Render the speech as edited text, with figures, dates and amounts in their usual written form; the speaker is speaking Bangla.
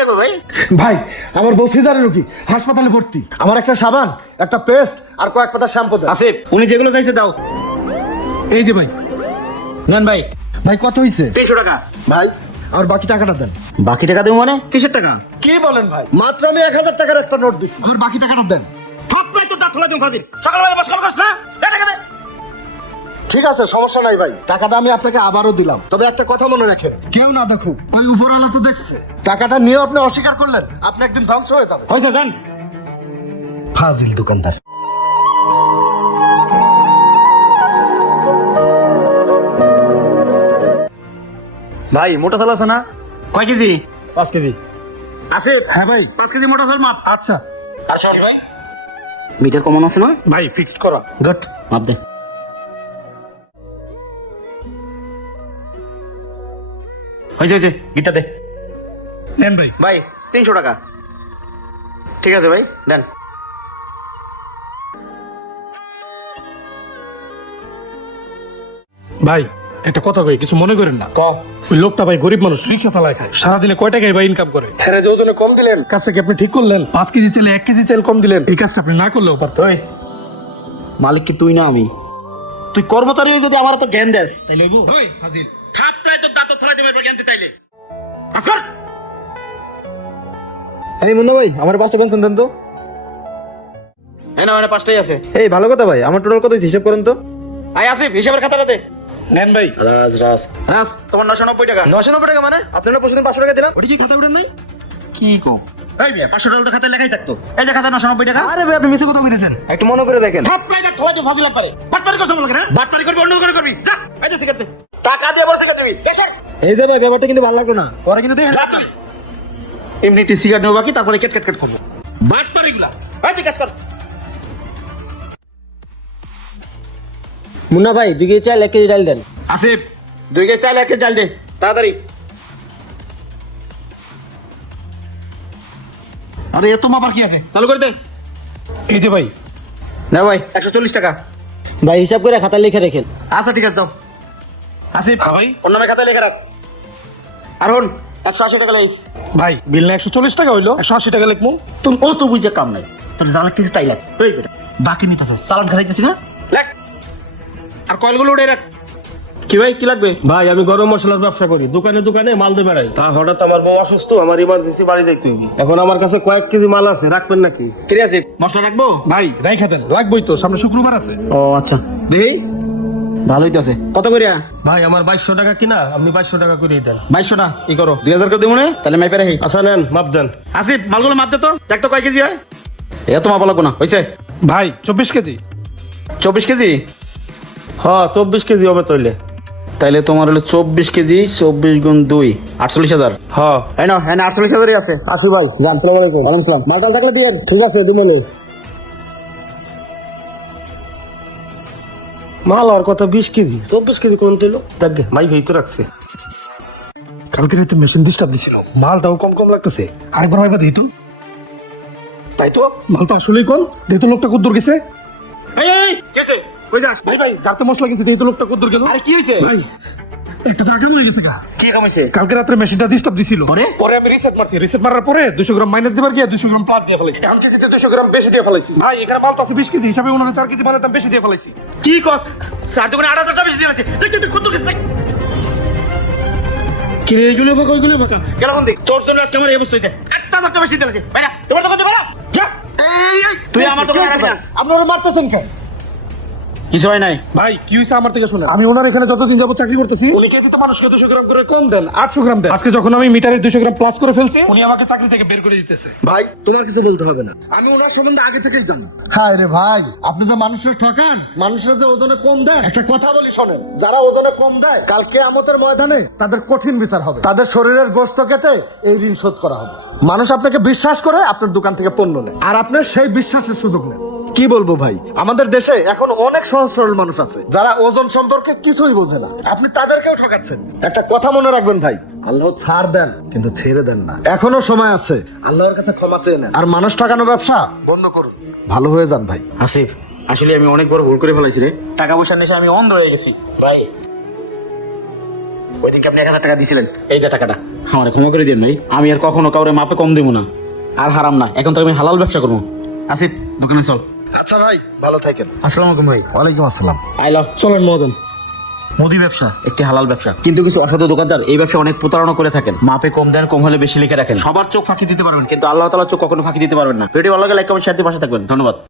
লাগবে ভাই? ভাই আমার বউ সিজারের রোগী, হাসপাতালে ভর্তি। আমার একটা সাবান, একটা পেস্ট আর কয়েক পাতা শ্যাম্পু দেন। আসিফ, উনি যেগুলো চাইছে দাও। এই যে ভাই, নেন ভাই। ভাই কত হইছে? 300 টাকা। ভাই আর বাকি টাকাটা দেন। বাকি টাকা দেবো মানে? কিসের টাকা? কি বলেন ভাই? মাত্র আমি 1000 টাকার একটা নোট দিছি, আমার বাকি টাকাটা দেন। থাপড়াই তো দাঁত ফেলা দিন ফাজিল। সকালবেলা বসে করছ না? দে টাকা দে। ঠিক আছে, সমস্যা নাই ভাই, টাকাটা আমি আপনাকে আবারও দিলাম। তবে একটা কথা মনে রাখেন, কেউ না দেখুক, ওই উপরওয়ালা তো দেখছে। টাকাটা নিয়ে আপনি অস্বীকার করলেন, আপনি একদিন ধ্বংস হয়ে যাবেন। হয়েছে যান। ফাজিল দোকানদার। ভাই মোটা চাল আছে না? কয় কেজি? 5 কেজি। আসিফ, হ্যাঁ ভাই। 5 কেজি মোটা চাল মাপ। আচ্ছা আসো ভাই। মিটার কমানো আছে না? ভাই, ফিক্সড করা। গুড, মাপ দে। হয়েছে, গিটটা দে। নেন ভাই। ভাই 300 টাকা। ঠিক আছে ভাই, দেন। ভাই একটা কথা কই, কিছু মনে করেন না। ক। ওই লোকটা ভাই গরিব মানুষ, রিক্সা চালায় খায়, সারাদিনে কয় টাকাই ভাই ইনকাম করে। হ্যাঁ, যে ওজনে কম দিলেন, কাজটা কি আপনি ঠিক করলেন? 5 কেজি চাইলে 1 কেজি চাইলে কম দিলেন, এই কাজটা আপনি না করলেও পারতেন। ওই মালিক কি তুই না আমি? তুই কর্মচারী হয়ে যদি আমার তো জ্ঞান দেস তাইলে হইব? ওই হাজির। থাপড়াই তো দাঁত ফেলা দিবে জ্ঞান দিতে তাইলে। কাজ কর। এই মুন্না ভাই, আমার 5টা পেনশন দেন তো। হ্যাঁ না, মানে 5টাই আছে। এই ভালো কথা ভাই, আমার টোটাল কত হয়েছে হিসাব করেন তো। আই আসিফ, হিসাবের খাতাটা দে। নেন ভাই। রাজ, তোমার 990 টাকা। 990 টাকা মানে? আপনারা প্রতিদিন 500 টাকা দিলাম। ওটা কি খাতা উঠেন নাই? কি কো? এই মিয়া, 500 টাকা তো খাতায় লেখাই থাকতো। এই যে খাতা 990 টাকা। আরে ভাই, আপনি মিছে কথা কইতেছেন, একটু মনে করে দেখেন। থাপড়াই দাঁত ফেলা দিবে ফাজিল একবারে। বাটপারি করছ বলকে না? বাটপারি করবি, অন্য করে করবি। যা, এই যে সিগারেট দে। টাকা দিয়ে বসে সিগারেট দিবি। যা সর। এই যে ভাই, ব্যাপারটা কিন্তু ভালো লাগলো না, পরে কিন্তু দেখেন। যা তুই। এমনিতে সিগারেট নেবো বাকি, তারপরে কেট কেট করবো। বাটপারিগুলা। এই তুই কাজ কর। মুন্না ভাই 2 কেজি চাল 1 কেজি ডাল দেন। আসিফ, 2 কেজি চাল 1 কেজি ডাল দে, তাড়াতাড়ি। আরে এত মা বাকি আছে, চালু করে দে। এই যে ভাই। না ভাই, 140 টাকা। ভাই হিসাব করে খাতা লিখে রাখেন। আচ্ছা ঠিক আছে, যাও। আসিফ, হ্যাঁ ভাই। ওর নামে খাতা লিখে রাখ। আর হন, 180 টাকা লাইস। ভাই বিল না 140 টাকা হইলো, 180 টাকা লিখমু। তোর ও তো বুঝে কাম নাই, তোর যা লাগতেছে তাই লাগ। এই বেটা, বাকি নিতেছ, চালান খাইতেছিস না? লাগ। আর কয়েলগুলো উড়ে রাখ। কি ভাই, কি লাগবে? ভাই আমি গরম মশলার ব্যবসা করি, দোকানে দোকানে মাল দিয়ে বেড়াই। তা হঠাৎ আমার বউ অসুস্থ, আমার ইমার্জেন্সি বাড়ি যাইতে হবে। এখন আমার কাছে কয়েক কেজি মাল আছে, রাখবেন নাকি? কি রে আসিফ, মশলা রাখবো? ভাই রাইখা দেন, লাগবেই তো, সামনে শুক্রবার আছে। ও আচ্ছা, দেখি ভালোই তো আছে। কত করিয়া? ভাই আমার 2200 টাকা কিনা, আপনি 2200 টাকা করে দেন। 2200 টাকা ই করো, 2000 করে দেবো না? তাহলে মাইপে রাখি। আচ্ছা নেন, মাপ দেন। আসিফ, মালগুলো মাপ দে তো, দেখ তো কয় কেজি হয়। এত মাপা লাগবো না, হয়েছে? ভাই 24 কেজি। 24 কেজি? হ্যাঁ 24 কেজি হবে তৈলে। তাইলে তোমার হলো 24 কেজি, 24 গুণ 2, 48,000। হ্যাঁ এই নাও, হ্যাঁ 48,000ই আছে। আসি ভাই, যান, আসসালামু আলাইকুম। ওয়ালাইকুম আসসালাম। মালটাল থাকলে দিয়েন। ঠিক আছে দুমনে। মাল আর কত 20 কেজি, 24 কেজি কোন তৈল? দেখ মাই ভেতর রাখছে। কালকে রাতে মেশিন ডিস্টার্ব দিছিল, মালটাও কম কম লাগতেছে। আরেকবার ভাইবা দিই তো। তাই তো। মালটা আসলেই কম, দেখতো লোকটা কদ্দুর গেছে। এই কেসে কই যাস? ভাই ভাই, যাতে মশলা গেছে, দেখতো লোকটা কদ্দুর গেল। আরে কি হইছে? ভাই একটা টাকা হয়ে গেছে গা। কি কামাইছে? কালকে রাত্রে মেশিনটা ডিস্টার্ব দিছিল, পরে? পরে আমি রিসেট মারছি, রিসেট মারার পরে 200 গ্রাম মাইনাস দিবার গিয়ে 200 গ্রাম প্লাস দিয়ে ফেলাইছি। আমি চেয়েছি 200 গ্রাম বেশি দিয়ে ফেলাইছি। ভাই এখানে মাল তো আছে 20 কেজি, হিসাবে ওনারা 4 কেজি মালের দাম বেশি দিয়ে ফেলাইছি। কি কস? স্যার দোকানে 8,000 টাকা বেশি দিয়ে আছে। দেখ দেখ কত কেস দেখ। কি রে এগুলো বাকা ওইগুলো বাকা? কেন বন্ধু? তোর জন্য আজকে আমার এই অবস্থা হইছে। 8,000 টাকা বেশি দিয়ে আছে। ভাই না, তোমার দোকানে বেরা। যা। এই তুই আমার দোকানে আসবি না। আপনারা মারতেছেন কেন? কিছু হয় নাই। ভাই কি হয়েছে আমার থেকে শুনে, আমি ওনার এখানে যতদিন যাবো চাকরি করতেছি, উনি কেজিতে মানুষকে 200 গ্রাম করে কম দেন, 800 গ্রাম দেন। আজকে যখন আমি মিটারের 200 গ্রাম প্লাস করে ফেলছি, উনি আমাকে চাকরি থেকে বের করে দিতেছে। ভাই তোমার কিছু বলতে হবে না, আমি ওনার সম্বন্ধে আগে থেকেই জানি। হ্যাঁ রে ভাই, আপনি যে মানুষের ঠকান, মানুষের যে ওজনে কম দেয়, একটা কথা বলি শোনেন, যারা ওজনে কম দেয় কাল কিয়ামতের ময়দানে তাদের কঠিন বিচার হবে, তাদের শরীরের গোশত কেটে এই ঋণ শোধ করা হবে। মানুষ আপনাকে বিশ্বাস করে আপনার দোকান থেকে পণ্য নেয়, আর আপনার সেই বিশ্বাসের সুযোগ নেন। কি বলবো ভাই, আমাদের দেশে এখন অনেক সহজ সরল মানুষ আছে যারা ওজন সম্পর্কে কিছুই বোঝে না, আপনি তাদেরকেও ঠকাচ্ছেন। একটা কথা মনে রাখবেন ভাই, আল্লাহ ছাড় দেন কিন্তু ছেড়ে দেন না। এখনো সময় আছে, আল্লাহর কাছে ক্ষমা চেয়ে নেন, আর মানুষ ঠকানো ব্যবসা বন্ধ করুন, ভালো হয়ে যান ভাই। আসিফ, আসলে আমি অনেক বড় ভুল করে ফেলাইছি রে। টাকা পয়সার নেশে আমি অন্ধ হয়ে গেছি ভাই। ওই দিনকে আপনি 1,000 টাকা দিয়েছিলেন, এই যে টাকাটা। আমার ক্ষমা করে দিন ভাই, আমি আর কখনো কাউরে মাপে কম দিব না, আর হারাম না, এখন তো আমি হালাল ব্যবসা করবো। আসিফ দোকানে চল। আচ্ছা ভাই, ভালো থাকেন। আসসালামু আলাইকুম ভাই। ওয়ালাইকুম আসসালাম। আইলো। চলেন মহাজন। মুদি ব্যবসা একটি হালাল ব্যবসা, কিন্তু কিছু অসাধু দোকানদার এই ব্যবসা অনেক প্রতারণা করে থাকেন। মাপে কম দেন, কম হলে বেশি লিখে রাখেন। সবার চোখ ফাঁকি দিতে পারবেন, কিন্তু আল্লাহ তাআলার চোখ কখনো ফাঁকি দিতে পারবেন না। ভিডিও ভালো লাগলে লাইক কমেন্ট শেয়ার দিয়ে পাশে থাকবেন। ধন্যবাদ।